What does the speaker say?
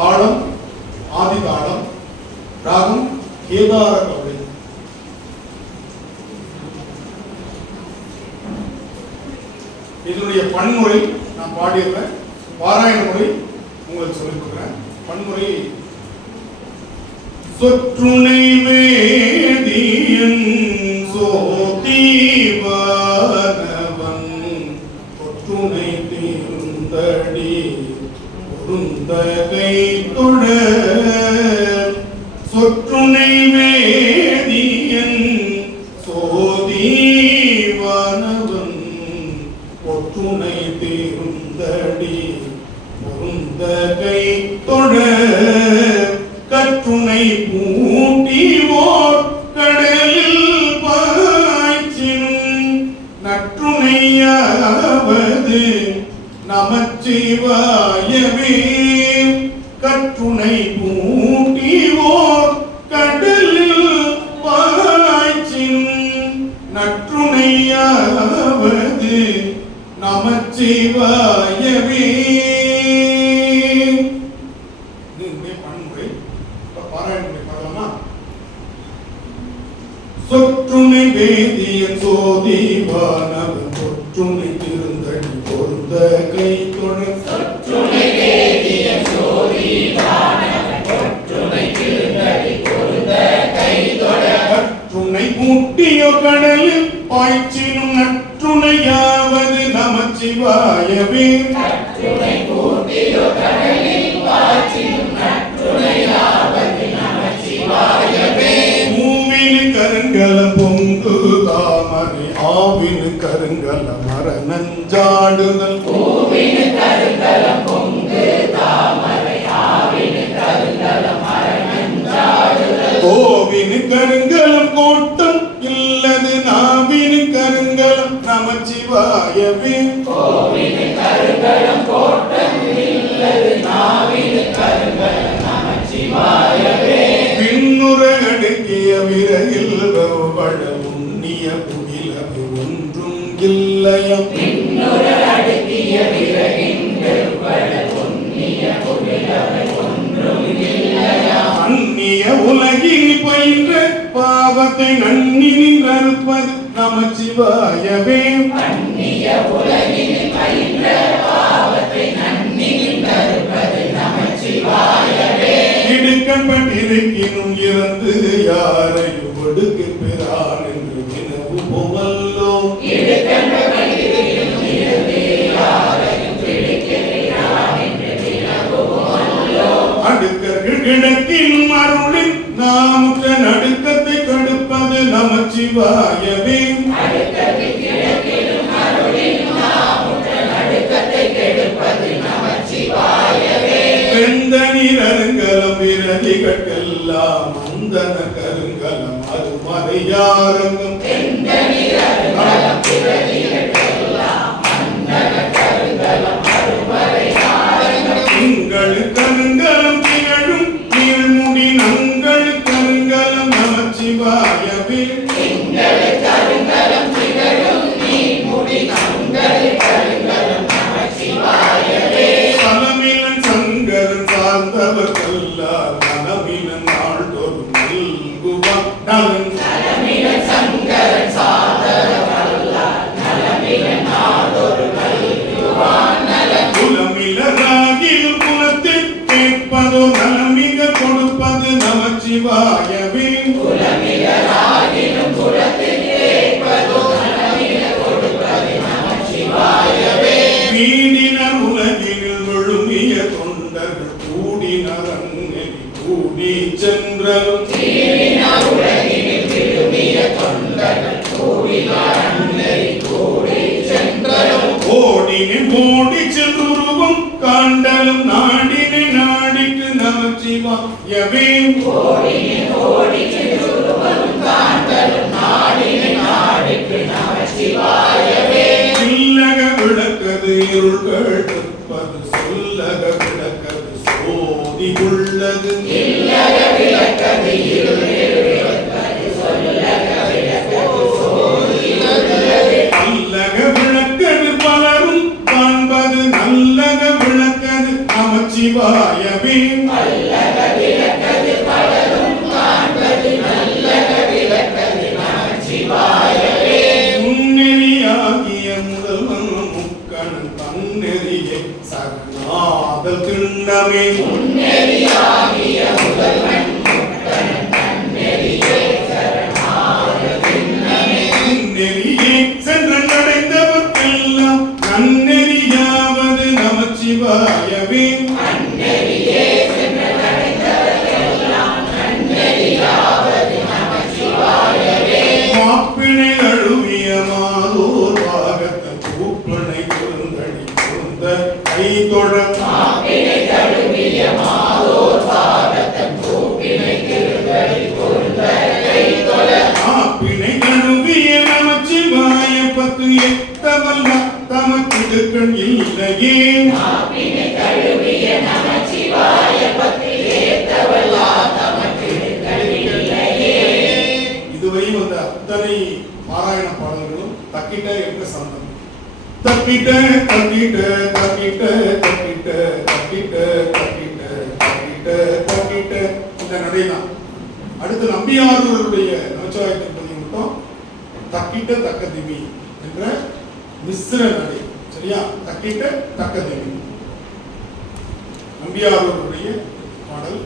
தாளம் ஆதி தாளம் ராகம் கேதார கவலை இதனுடைய பன்முறை நான் பாடியிருக்கேன் பாராயண முறை உங்களுக்கு சொல்லிக் கொடுக்குறேன் பன்முறை. சொற்றுணை வேதியன் சோதீவனவன் தொற்றுணை தீர்ந்தடி பொருந்தகை தொட சொற்றுணை வேதியன் சோதீவனவன் ஒற்றுணை தீர்ந்தடி பொருந்தகை தொட கற்றுணை பூட்டிவோர் கடலில் பாய்ச்சினும். நற்றுணையாவது நமச்சிவாயவே துணை பூட்டிவோர் கடலில் பாய்ச்சின் நற்றுணையாவது நமச்சிவாயவே. இது என்னுடைய பன்முறை இப்ப பார்க்கலாமா? சொற்றுணை வேதிய சோதிவானவன் தொற்றுணை திருந்தடி பொருந்த கை தொழ கற்றுணை பூட்டிய கடலில் பாய்ச்சினும் நற்றுணையாவது நமச்சிவாயவே. பூவினு கருங்கலம் பொங்கு தாமரை ஆவினு கருங்கலம் மரணஞ்சாடுதல் கோவினு கருங்கலம் கோட்டம் இல்லது நாவினு கருங்கலம் நமச்சிவாயவே. பின்னுற அடுக்கிய விரையில் உண்ணிய புகிலது ஒன்றும் இல்லையம் பாவத்தை நன்னி நின்றறுப்பது நமச்சிவாயவே இடுக்கப்பட்டிருக்கினும் இறந்து யாரையும் ஒடுக்கு பெறார் என்று நமச்சிவாயவே வெந்த நீர் அருங்கலம் விரதிகட்கெல்லாம் மந்தன கருங்கலம் அது மறையாரங்கம் ஓடி சென்றுருவம் காண்டலும் நாடினி நாடிட்டு நமச்சிவாயவே இல்லக விளக்கது இருள் கேட்பது சொல்லக விளக்கது சோதி உள்ளது. வாயபின் முன்னெறியாகிய முதல்வன் முக்கண் தன்னெறியை சக்நாத திண்ணமே முன்னெறியாகிய தமக்கு இல்லையே இதுவரை வந்த அத்தனை பாராயண பாடல்களும் தக்கிட்ட என்ற சந்தம். தக்கிட்ட தக்கிட்ட தக்கிட்ட தக்கிட்ட தக்கிட்ட தக்கிட்ட தக்கிட்ட தக்கிட்ட. இந்த நடைதான். அடுத்து நம்பியாரூருடைய நமச்சிவாயத்தின் பதி மட்டும் தக்கிட்ட தக்க திமி என்ற மிஸ்ர நடை. சரியா? தக்கிட்ட தக்க தெரியும் நம்பியாரூருடைய பாடல்.